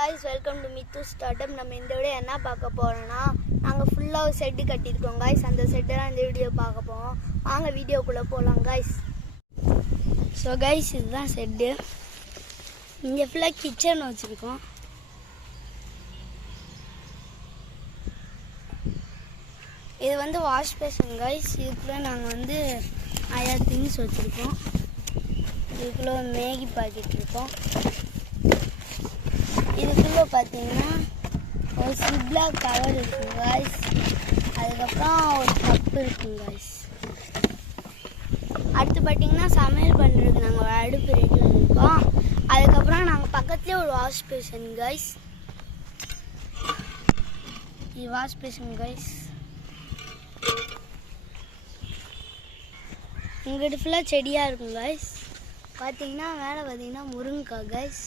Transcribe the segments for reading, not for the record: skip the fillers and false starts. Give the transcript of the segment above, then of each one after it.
guys, welcome to Mithu Startup. நம்ம இந்த video என்ன பார்க்க போறோம்னா நாங்க ஃபுல்லா ஒரு செட் கட்டியிருக்கோம் guys. அந்த செட் தான் இந்த வீடியோ பார்க்க போறோம். வாங்க வீடியோக்குள்ள போலாம் guys. So guys, இதுதான் செட். இங்க ஃபுல்லா கிச்சன் வச்சிருக்கோம். இது வந்து வாஷ் பேஷன் guys. இதுக்குள்ள நாங்க வந்து நிறைய திங்ஸ் வச்சிருக்கோம். இதுக்குள்ள மேகி பாக்கெட் இருக்கும். இதுக்குள்ள பார்த்தீங்கன்னா ஒரு சிப்லாக் கவர் இருக்கும் guys. அதுக்கப்புறம் ஒரு கப் இருக்கும் guys. அடுத்து பார்த்தீங்கன்னா சமையல் பண்ணுறதுக்கு நாங்கள் ஒரு அடுப்பு ரெடி பண்ணியிருக்கோம். அதுக்கப்புறம் நாங்கள் பக்கத்துலேயே ஒரு வாஷ் பேஷன் guys. இது வாஷ் பேஷன் guys. இங்கிட்ட ஃபுல்லாக செடியாக இருக்கும் guys. பார்த்தீங்கன்னா மேலே பார்த்தீங்கன்னா முருங்கைக்காய் guys.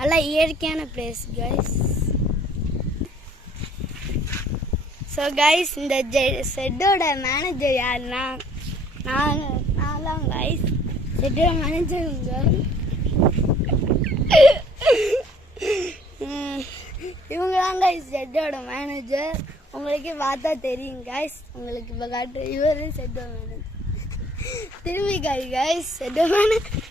நல்ல இயற்கையான பிளேஸ் guys. ஸோ guys, இந்த செட்டோட மேனேஜர் யாருன்னா நான் தான் guys. செட்டோட மேனேஜருங்க. இவங்க தான் guys செட்டோட மேனேஜர். உங்களுக்கே பார்த்தா தெரியும் guys. உங்களுக்கு இப்போ காட்டு இவர் செட்டோட மேனேஜர். திரும்பி guys செட்டோட மேனேஜர்